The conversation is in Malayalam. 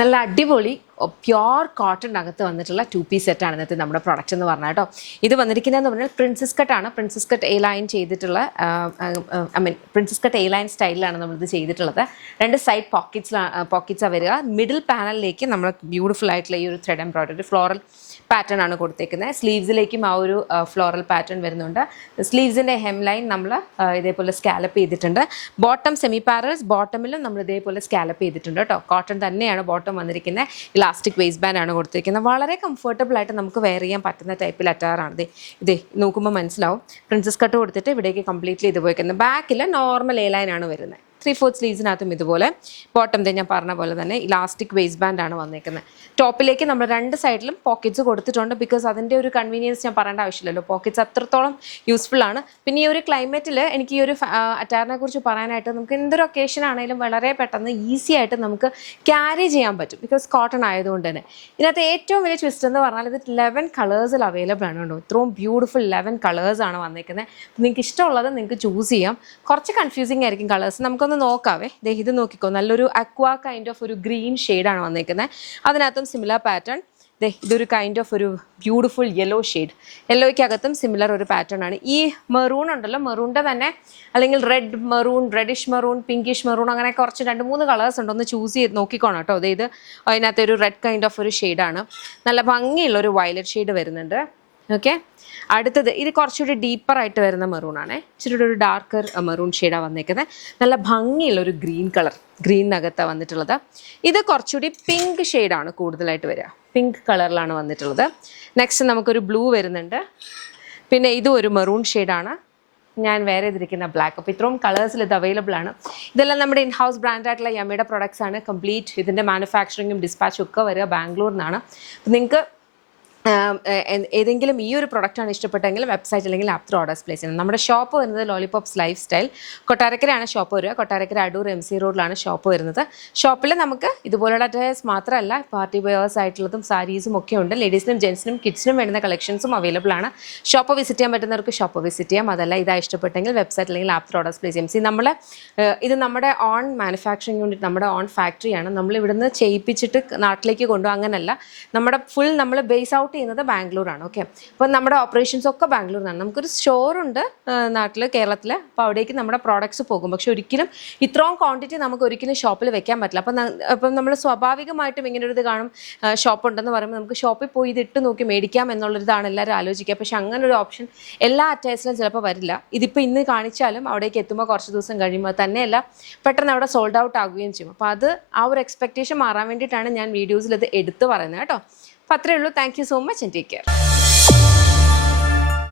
നല്ല അടിപൊളി പ്യോർ കോട്ടൺ അകത്ത് വന്നിട്ടുള്ള 2-piece സെറ്റാണ് ഇന്നത്തെ നമ്മുടെ പ്രൊഡക്റ്റ് എന്ന് പറഞ്ഞാൽ കേട്ടോ. ഇത് വന്നിരിക്കുന്നതെന്ന് പറഞ്ഞാൽ പ്രിൻസസ് കട്ടാണ്. പ്രിൻസസ് കട്ട് എ ലൈൻ ചെയ്തിട്ടുള്ള പ്രിൻസസ് കട്ട് എ ലൈൻ സ്റ്റൈലിലാണ് നമ്മളിത് ചെയ്തിട്ടുള്ളത്. 2 സൈഡ് പോക്കറ്റ്സാണ് വരിക. മിഡിൽ പാനലിലേക്ക് നമ്മൾ ബ്യൂട്ടിഫുൾ ആയിട്ടുള്ള ഈ ഒരു ത്രെഡ് എംബ്രോയിഡറി ഫ്ലോറൽ പാറ്റേൺ ആണ് കൊടുത്തേക്കുന്നത്. സ്ലീവ്സിലേക്കും ആ ഒരു ഫ്ലോറൽ പാറ്റേൺ വരുന്നുണ്ട്. സ്ലീവ്സിൻ്റെ ഹെം ലൈൻ നമ്മൾ ഇതേപോലെ സ്കാലപ്പ് ചെയ്തിട്ടുണ്ട്. ബോട്ടം സെമി പാരൽസ്, ബോട്ടമിലും നമ്മൾ ഇതേപോലെ സ്കാലപ്പ് ചെയ്തിട്ടുണ്ട് കേട്ടോ. കോട്ടൺ തന്നെയാണ് ബോട്ടം വന്നിരിക്കുന്നത്. ഇലാസ്റ്റിക് വേസ്റ്റ് ബാൻഡ് ആണ് കൊടുത്തിരിക്കുന്നത്. വളരെ കംഫർട്ടബിൾ ആയിട്ട് നമുക്ക് വെയർ ചെയ്യാൻ പറ്റുന്ന ടൈപ്പിൽ അറ്റാറാണ്. ഇതേ നോക്കുമ്പോൾ മനസ്സിലാവും. പ്രിൻസസ് കട്ട് കൊടുത്തിട്ട് ഇവിടേക്ക് കംപ്ലീറ്റ്ലി ഇത് പോയിക്കുന്നത്. ബാക്കിൽ നോർമൽ എ ലൈൻ ആണ് വരുന്നത്. 3/4 സ്ലീവ്സിനകത്തും ഇതുപോലെ ബോട്ടം ഞാൻ പറഞ്ഞ പോലെ തന്നെ ഇലാസ്റ്റിക് വേസ്റ്റ് ബാൻഡ് ആണ് വന്നേക്കുന്നത്. ടോപ്പിലേക്ക് നമ്മൾ 2 സൈഡിലും പോക്കറ്റ്സ് കൊടുത്തിട്ടുണ്ട്. ബിക്കോസ് അതിൻ്റെ ഒരു കൺവീനിയൻസ് ഞാൻ പറയേണ്ട ആവശ്യമില്ലല്ലോ. പോക്കറ്റ്സ് അത്രത്തോളം യൂസ്ഫുൾ ആണ്. പിന്നെ ഈ ഒരു ക്ലൈമറ്റിൽ എനിക്ക് ഈ ഒരു അറ്റാറിനെ കുറിച്ച് പറയാനായിട്ട് നമുക്ക് എന്തൊരു ഒക്കേഷൻ ആണെങ്കിലും വളരെ പെട്ടെന്ന് ഈസി ആയിട്ട് നമുക്ക് ക്യാരി ചെയ്യാൻ പറ്റും. ബിക്കോസ് കോട്ടൺ ആയതുകൊണ്ട് തന്നെ. ഇതിനകത്ത് ഏറ്റവും വലിയ ട്വിസ്റ്റ് എന്ന് പറഞ്ഞാൽ ഇത് 11 കളേഴ്സിൽ അവൈലബിൾ ആണ് കേട്ടോ. ഇത്രയും ബ്യൂട്ടിഫുൾ 11 കളേഴ്സാണ് വന്നേക്കുന്നത്. നിങ്ങൾക്ക് ഇഷ്ടമുള്ളത് നിങ്ങൾക്ക് ചൂസ് ചെയ്യാം. കുറച്ച് കൺഫ്യൂസിങ് ആയിരിക്കും കളേഴ്സ്. നമുക്കൊന്ന് നോക്കാവേ. ഇത് നോക്കിക്കോ, നല്ലൊരു അക്വാ കൈൻഡ് ഓഫ് ഒരു ഗ്രീൻ ഷെയ്ഡാണ് വന്നേക്കുന്നത്. അതിനകത്തും സിമിലർ പാറ്റേൺ. ഇതൊരു കൈൻഡ് ഓഫ് ഒരു ബ്യൂട്ടിഫുൾ യെല്ലോ ഷെയ്ഡ്. യെല്ലോയ്ക്കകത്തും സിമിലർ ഒരു പാറ്റേൺ ആണ്. ഈ മെറൂൺ ഉണ്ടല്ലോ, മെറൂണിൻ്റെ തന്നെ അല്ലെങ്കിൽ red maroon, reddish maroon, pinkish maroon, അങ്ങനെ കുറച്ച് 2-3 കളേഴ്സ് ഉണ്ട്. ഒന്ന് ചൂസ് ചെയ്ത് നോക്കിക്കോണം കേട്ടോ. ഇത് അതിനകത്ത് ഒരു റെഡ് കൈൻഡ് ഓഫ് ഒരു ഷെയ്ഡാണ്. നല്ല ഭംഗിയുള്ള ഒരു വയലറ്റ് ഷെയ്ഡ് വരുന്നുണ്ട്. ഓക്കെ, അടുത്തത് ഇത് കുറച്ചുകൂടി ഡീപ്പറായിട്ട് വരുന്ന മെറൂണാണ്. ഇച്ചിരി ഒരു ഡാർക്കർ മെറൂൺ ഷെയ്ഡാണ് വന്നേക്കുന്നത്. നല്ല ഭംഗിയുള്ള ഒരു ഗ്രീൻ കളർ, ഗ്രീനകത്താണ് വന്നിട്ടുള്ളത്. ഇത് കുറച്ചുകൂടി പിങ്ക് ഷെയ്ഡാണ് കൂടുതലായിട്ട് വരിക. പിങ്ക് കളറിലാണ് വന്നിട്ടുള്ളത്. നെക്സ്റ്റ് നമുക്കൊരു ബ്ലൂ വരുന്നുണ്ട്. പിന്നെ ഇതും ഒരു മെറൂൺ ഷെയ്ഡാണ്. ഞാൻ വേറെ ഇതിരിക്കുന്ന ബ്ലാക്ക്. അപ്പോൾ ഇത്രയും കളേഴ്സിൽ ഇത് അവൈലബിൾ ആണ്. ഇതെല്ലാം നമ്മുടെ ഇൻ ഹൗസ് ബ്രാൻഡായിട്ടുള്ള യമ്മിയുടെ പ്രൊഡക്ട്സ് ആണ്. കംപ്ലീറ്റ് ഇതിൻ്റെ മാനുഫാക്ചറിങ്ങും ഡിസ്പാച്ചും ഒക്കെ വരിക ബാംഗ്ലൂരിൽ നിന്നാണ്. അപ്പോൾ നിങ്ങൾക്ക് ഏതെങ്കിലും ഈ ഒരു പ്രൊഡക്റ്റാണ് ഇഷ്ടപ്പെട്ടെങ്കിൽ വെബ്സൈറ്റ് അല്ലെങ്കിൽ ആപ്പ് ത്രൂ ഓർഡേഴ്സ് പ്ലേസ് ചെയ്യണം. നമ്മുടെ ഷോപ്പ് വരുന്നത് ലോലിപോപ്സ് ലൈഫ് സ്റ്റൈൽ, കൊട്ടാരക്കരയാണ് ഷോപ്പ് വരിക. കൊട്ടാരക്കര അടൂർ MC റോഡിലാണ് ഷോപ്പ് വരുന്നത്. ഷോപ്പിൽ നമുക്ക് ഇതുപോലുള്ള ഡ്രസ്സ് മാത്രമല്ല പാർട്ടി വെയേഴ്സ് ആയിട്ടുള്ളതും സാരീസും ഒക്കെ ഉണ്ട്. ലേഡീസിനും ജെൻസിനും കിഡ്സിനും വേണ്ടുന്ന കളക്ഷൻസും അവൈലബിൾ ആണ്. ഷോപ്പ് വിസിറ്റ് ചെയ്യാൻ പറ്റുന്നവർക്ക് ഷോപ്പ് വിസിറ്റ് ചെയ്യാം. അതല്ല ഇതാ ഇഷ്ടപ്പെട്ടെങ്കിൽ വെബ്സൈറ്റ് അല്ലെങ്കിൽ ആപ്പ് ത്രൂ ഓർഡേഴ്സ് പ്ലേസ് ചെയ്യും. ഇത് നമ്മുടെ ഓൺ മാനുഫാക്ചറിങ് യൂണിറ്റ്, നമ്മുടെ ഓൺ ഫാക്ടറിയാണ്. നമ്മൾ ഇവിടുന്ന് ചെയ്യിപ്പിച്ചിട്ട് നാട്ടിലേക്ക് കൊണ്ടുപോകും, അങ്ങനല്ല. നമ്മുടെ ഫുൾ നമ്മൾ ബേസ് ഔട്ട് ചെയ്യുന്നത് ബാംഗ്ലൂരാണ്. ഓക്കെ, അപ്പോൾ നമ്മുടെ ഓപ്പറേഷൻസ് ഒക്കെ ബാംഗ്ലൂരിലാണ്. നമുക്കൊരു സ്റ്റോറുണ്ട് നാട്ടിൽ, കേരളത്തിൽ. അപ്പോൾ അവിടേക്ക് നമ്മുടെ പ്രോഡക്ട്സ് പോകും. പക്ഷെ ഒരിക്കലും ഇത്രയും ക്വാണ്ടിറ്റി നമുക്ക് ഒരിക്കലും ഷോപ്പിൽ വെക്കാൻ പറ്റില്ല. അപ്പം നമ്മൾ സ്വാഭാവികമായിട്ടും ഇങ്ങനെ ഒരു ഇത് കാണും, ഷോപ്പ് ഉണ്ടെന്ന് പറയുമ്പോൾ നമുക്ക് ഷോപ്പിൽ പോയി ഇത് ഇട്ട് നോക്കി മേടിക്കാം എന്നുള്ളൊരിതാണ് എല്ലാവരും ആലോചിക്കുക. പക്ഷെ അങ്ങനെ ഒരു ഓപ്ഷൻ എല്ലാ അറ്റാച്ചിലും ചിലപ്പോൾ വരില്ല. ഇതിപ്പോൾ ഇന്ന് കാണിച്ചാലും അവിടേക്ക് എത്തുമ്പോൾ കുറച്ച് ദിവസം കഴിയുമ്പോൾ തന്നെയല്ല പെട്ടെന്ന് അവിടെ സോൾഡ് ഔട്ട് ആകുകയും ചെയ്യും. അപ്പോൾ അത് ആ ഒരു എക്സ്പെക്റ്റേഷൻ മാറാൻ വേണ്ടിയിട്ടാണ് ഞാൻ വീഡിയോസിൽ ഇത് എടുത്ത് പറയുന്നത് കേട്ടോ. അപ്പോൾ അത്രയേ ഉള്ളൂ. Thank you so much and take care.